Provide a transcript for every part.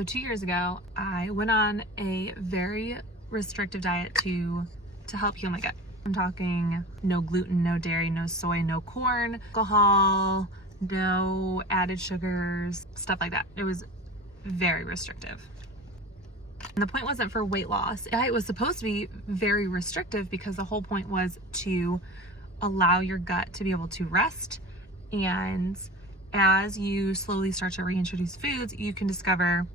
So 2 years ago, I went on a very restrictive diet to help heal my gut. I'm talking no gluten, no dairy, no soy, no corn, alcohol, no added sugars, stuff like that. It was very restrictive. And the point wasn't for weight loss. The diet was supposed to be very restrictive because the whole point was to allow your gut to be able to rest. And as you slowly start to reintroduce foods, you can discover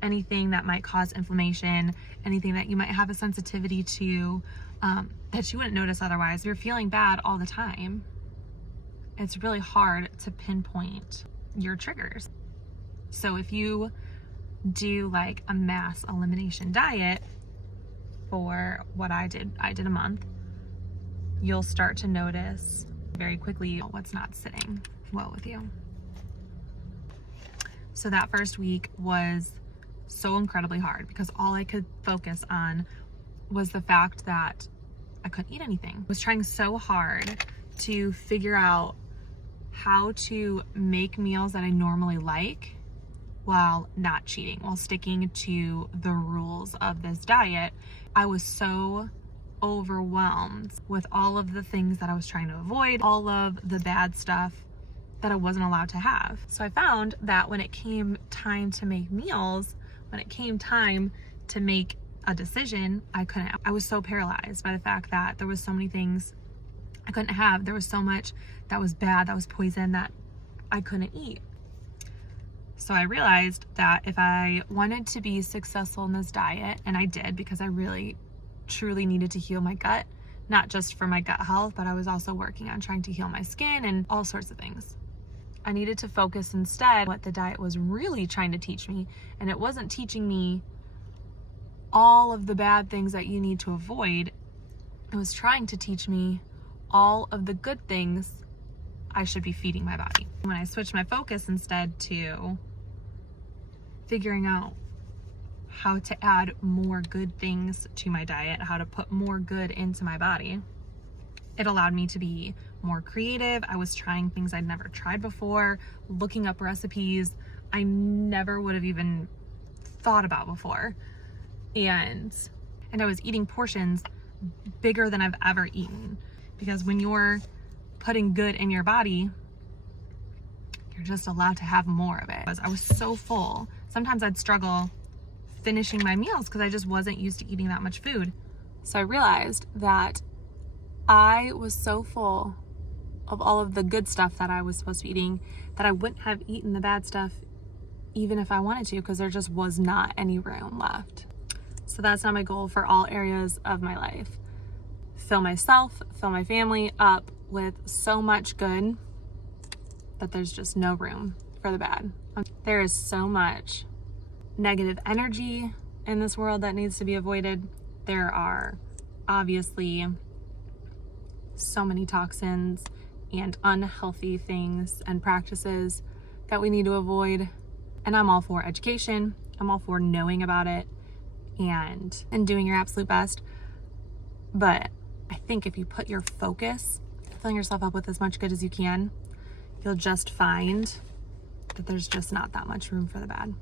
anything that might cause inflammation, anything that you might have a sensitivity to that you wouldn't notice otherwise. If you're feeling bad all the time, it's really hard to pinpoint your triggers. So if you do like a mass elimination diet for what I did a month, you'll start to notice very quickly what's not sitting well with you. So that first week was so incredibly hard because all I could focus on was the fact that I couldn't eat anything. I was trying so hard to figure out how to make meals that I normally like while not cheating, while sticking to the rules of this diet. I was so overwhelmed with all of the things that I was trying to avoid, all of the bad stuff that I wasn't allowed to have. So I found that when it came time to make meals, when it came time to make a decision, I couldn't. I was so paralyzed by the fact that there was so many things I couldn't have. There was so much that was bad, that was poison, that I couldn't eat. So I realized that if I wanted to be successful in this diet, and I did because I really truly needed to heal my gut, not just for my gut health, but I was also working on trying to heal my skin and all sorts of things. I needed to focus instead what the diet was really trying to teach me, and it wasn't teaching me all of the bad things that you need to avoid. It was trying to teach me all of the good things I should be feeding my body. When I switched my focus instead to figuring out how to add more good things to my diet, how to put more good into my body, it allowed me to be more creative. I was trying things I'd never tried before, looking up recipes I never would have even thought about before. And I was eating portions bigger than I've ever eaten, because when you're putting good in your body, you're just allowed to have more of it. I was so full. Sometimes I'd struggle finishing my meals because I just wasn't used to eating that much food. So I realized that I was so full of all of the good stuff that I was supposed to be eating that I wouldn't have eaten the bad stuff even if I wanted to, because there just was not any room left. So that's now my goal for all areas of my life. Fill myself, fill my family up with so much good that there's just no room for the bad. There is so much negative energy in this world that needs to be avoided. There are obviously so many toxins and unhealthy things and practices that we need to avoid. And I'm all for education. I'm all for knowing about it and doing your absolute best. But I think if you put your focus, filling yourself up with as much good as you can, you'll just find that there's just not that much room for the bad.